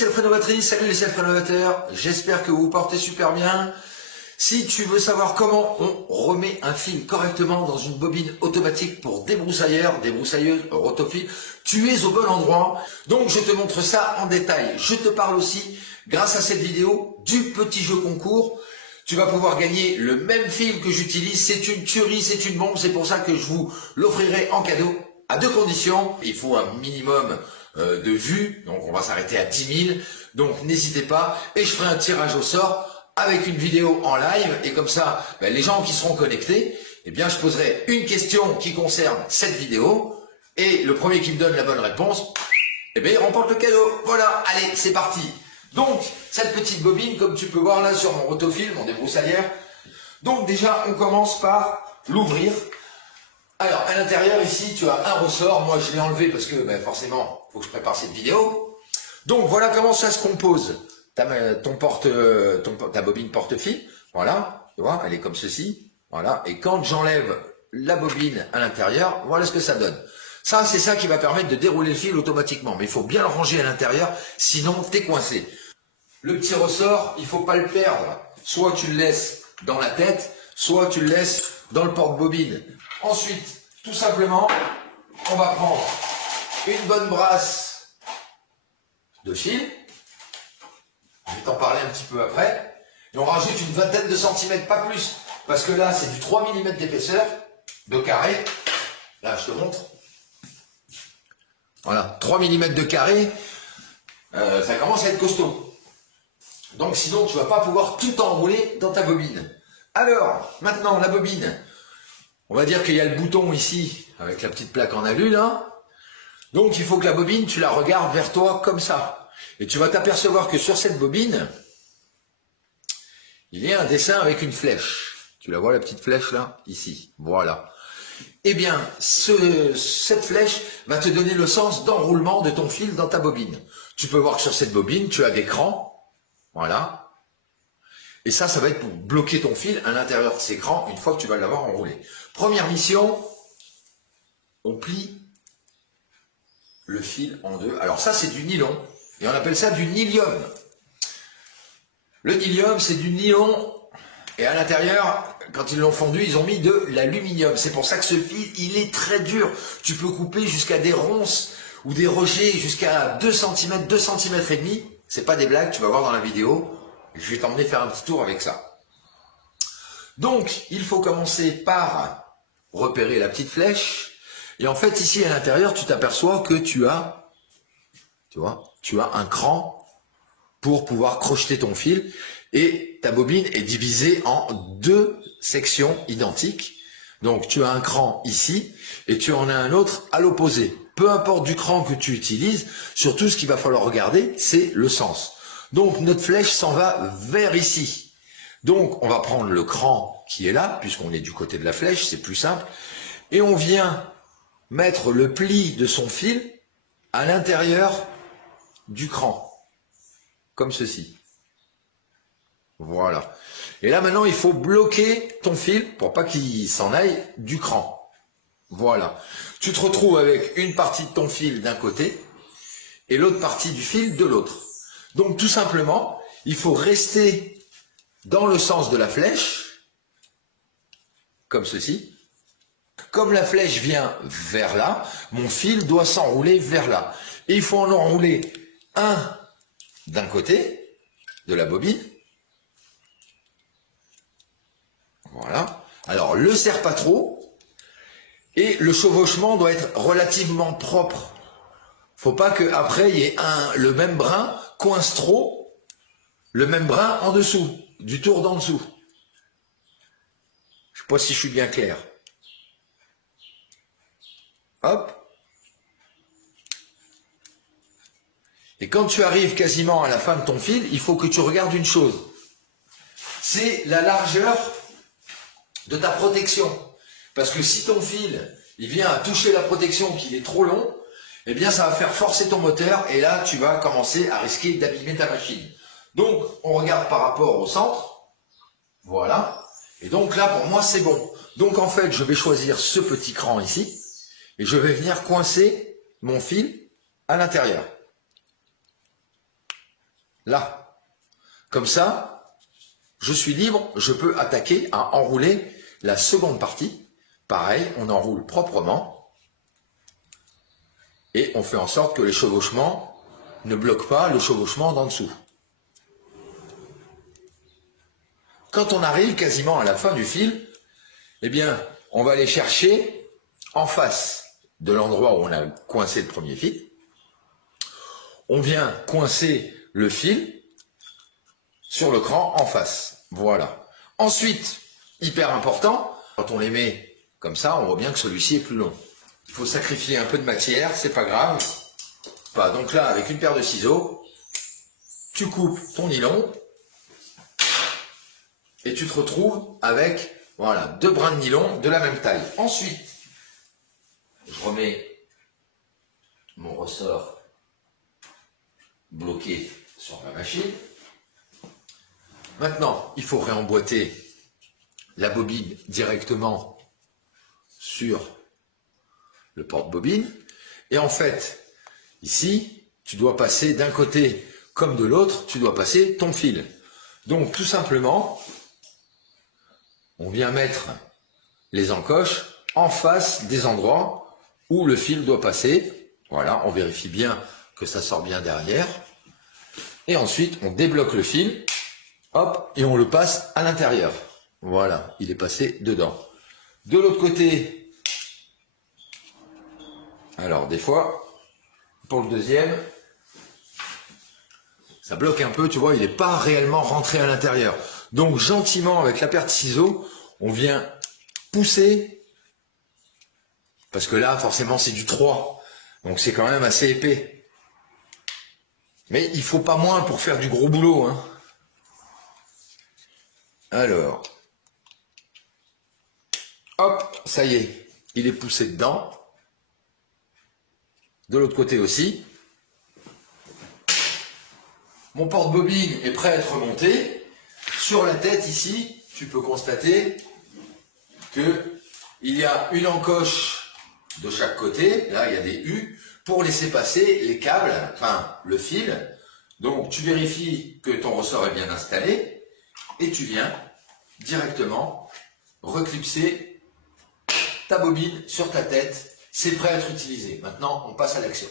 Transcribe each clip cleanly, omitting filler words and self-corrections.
self-rénovatrices, salut les self-rénovateurs, j'espère que vous vous portez super bien. Si tu veux savoir comment on remet un fil correctement dans une bobine automatique pour débroussailleuse, rotofil, tu es au bon endroit. Donc je te montre ça en détail. Je te parle aussi, grâce à cette vidéo, du petit jeu concours. Tu vas pouvoir gagner le même fil que j'utilise. C'est une tuerie, c'est une bombe. C'est pour ça que je vous l'offrirai en cadeau à deux conditions. Il faut un minimum de vues, donc on va s'arrêter à 10 000. Donc n'hésitez pas et je ferai un tirage au sort avec une vidéo en live et comme ça, les gens qui seront connectés, eh bien je poserai une question qui concerne cette vidéo et le premier qui me donne la bonne réponse, eh bien il remporte le cadeau. Voilà, allez, c'est parti. Donc cette petite bobine, comme tu peux voir là sur mon rotofil, mon débroussailleur. Donc déjà on commence par l'ouvrir. Alors à l'intérieur ici tu as un ressort, moi je l'ai enlevé parce que forcément il faut que je prépare cette vidéo. Donc voilà comment ça se compose. Ta bobine porte-fil, voilà, tu vois, elle est comme ceci, voilà, et quand j'enlève la bobine à l'intérieur, voilà ce que ça donne. Ça, c'est ça qui va permettre de dérouler le fil automatiquement, mais il faut bien le ranger à l'intérieur, sinon t'es coincé. Le petit ressort, il faut pas le perdre, soit tu le laisses dans la tête, soit tu le laisses dans le porte-bobine. Ensuite, tout simplement, on va prendre une bonne brasse de fil. Je vais t'en parler un petit peu après. Et on rajoute une vingtaine de centimètres, pas plus. Parce que là, c'est du 3 mm d'épaisseur, de carré. Là, je te montre. Voilà, 3 mm de carré. Ça commence à être costaud. Donc sinon, tu ne vas pas pouvoir tout enrouler dans ta bobine. Alors, maintenant, la bobine. On va dire qu'il y a le bouton ici, avec la petite plaque en alu, là. Donc, il faut que la bobine, tu la regardes vers toi comme ça. Et tu vas t'apercevoir que sur cette bobine, il y a un dessin avec une flèche. Tu la vois, la petite flèche là? Ici. Voilà. Eh bien, cette flèche va te donner le sens d'enroulement de ton fil dans ta bobine. Tu peux voir que sur cette bobine, tu as des crans. Voilà. Et ça va être pour bloquer ton fil à l'intérieur de ces crans une fois que tu vas l'avoir enroulé. Première mission, on plie le fil en deux. Alors ça, c'est du nylon. Et on appelle ça du nylon. Le nylon, c'est du nylon. Et à l'intérieur, quand ils l'ont fondu, ils ont mis de l'aluminium. C'est pour ça que ce fil, il est très dur. Tu peux couper jusqu'à des ronces ou des rochers jusqu'à 2 cm, 2 cm et demi. C'est pas des blagues, tu vas voir dans la vidéo. Je vais t'emmener faire un petit tour avec ça. Donc, il faut commencer par repérer la petite flèche. Et en fait, ici à l'intérieur, tu t'aperçois que tu as un cran pour pouvoir crocheter ton fil et ta bobine est divisée en 2 sections identiques. Donc tu as un cran ici et tu en as un autre à l'opposé. Peu importe du cran que tu utilises, surtout ce qu'il va falloir regarder, c'est le sens. Donc notre flèche s'en va vers ici. Donc on va prendre le cran qui est là, puisqu'on est du côté de la flèche, c'est plus simple, et on vient mettre le pli de son fil à l'intérieur du cran, comme ceci. Voilà. Et là maintenant, il faut bloquer ton fil pour pas qu'il s'en aille du cran. Voilà. Tu te retrouves avec une partie de ton fil d'un côté et l'autre partie du fil de l'autre. Donc tout simplement, il faut rester dans le sens de la flèche, comme ceci. Comme la flèche vient vers là, mon fil doit s'enrouler vers là. Et il faut en enrouler un d'un côté de la bobine. Voilà. Alors, le serre pas trop. Et le chevauchement doit être relativement propre. Faut pas qu'après, il y ait le même brin coince trop, le même brin en dessous, du tour d'en dessous. Je sais pas si je suis bien clair. Hop. Et quand tu arrives quasiment à la fin de ton fil, il faut que tu regardes une chose. C'est la largeur de ta protection. Parce que si ton fil, il vient à toucher la protection, qu'il est trop long, eh bien ça va faire forcer ton moteur et là tu vas commencer à risquer d'abîmer ta machine. Donc on regarde par rapport au centre. Voilà. Et donc là pour moi c'est bon. Donc en fait je vais choisir ce petit cran ici et je vais venir coincer mon fil à l'intérieur. là. Comme ça, je suis libre, je peux attaquer à enrouler la seconde partie. Pareil, on enroule proprement et on fait en sorte que les chevauchements ne bloquent pas le chevauchement d'en dessous. Quand on arrive quasiment à la fin du fil, eh bien, on va aller chercher en face de l'endroit où on a coincé le premier fil. On vient coincer le fil sur le cran en face. Voilà. Ensuite, hyper important, quand on les met comme ça, on voit bien que celui-ci est plus long. Il faut sacrifier un peu de matière, c'est pas grave. Donc là, avec une paire de ciseaux, tu coupes ton nylon et tu te retrouves avec, voilà, 2 brins de nylon de la même taille. Ensuite, je remets mon ressort bloqué sur ma machine. Maintenant, il faut réemboîter la bobine directement sur le porte-bobine. Et en fait, ici, tu dois passer d'un côté comme de l'autre, tu dois passer ton fil. Donc, tout simplement, on vient mettre les encoches en face des endroits où le fil doit passer. Voilà, on vérifie bien que ça sort bien derrière. Et ensuite, on débloque le fil, hop, et on le passe à l'intérieur. Voilà, il est passé dedans. De l'autre côté, alors des fois, pour le deuxième, ça bloque un peu, tu vois, il n'est pas réellement rentré à l'intérieur. Donc gentiment, avec la paire de ciseaux, on vient pousser, parce que là, forcément, c'est du 3, donc c'est quand même assez épais. Mais il ne faut pas moins pour faire du gros boulot, hein. Alors, hop, ça y est, il est poussé dedans. De l'autre côté aussi. Mon porte-bobine est prêt à être remonté. Sur la tête ici, tu peux constater qu'il y a une encoche de chaque côté. Là, il y a des U pour laisser passer les câbles, enfin le fil. Donc, tu vérifies que ton ressort est bien installé et tu viens directement reclipser ta bobine sur ta tête. C'est prêt à être utilisé. Maintenant, on passe à l'action.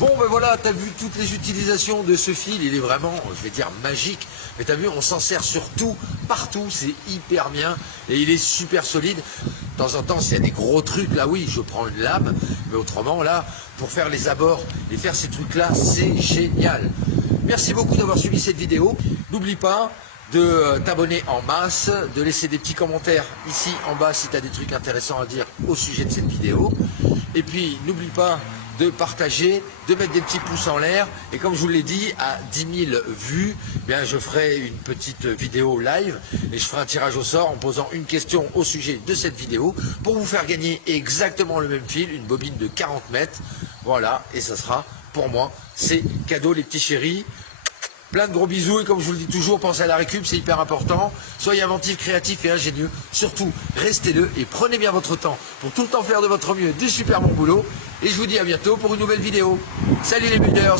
Bon ben voilà, tu as vu toutes les utilisations de ce fil, il est vraiment, je vais dire, magique. Mais tu as vu, on s'en sert surtout, partout, c'est hyper bien et il est super solide. De temps en temps, s'il y a des gros trucs, là oui, je prends une lame, mais autrement, là, pour faire les abords et faire ces trucs-là, c'est génial. Merci beaucoup d'avoir suivi cette vidéo. N'oublie pas de t'abonner en masse, de laisser des petits commentaires ici en bas si tu as des trucs intéressants à dire au sujet de cette vidéo. Et puis n'oublie pas de partager, de mettre des petits pouces en l'air. Et comme je vous l'ai dit, à 10 000 vues, eh bien, je ferai une petite vidéo live et je ferai un tirage au sort en posant une question au sujet de cette vidéo pour vous faire gagner exactement le même fil, une bobine de 40 mètres. Voilà, et ça sera pour moi, c'est cadeau les petits chéris. Plein de gros bisous et comme je vous le dis toujours, pensez à la récup, c'est hyper important. Soyez inventifs, créatifs et ingénieux. Surtout, restez-le et prenez bien votre temps pour tout le temps faire de votre mieux du super bon boulot. Et je vous dis à bientôt pour une nouvelle vidéo. Salut les builders!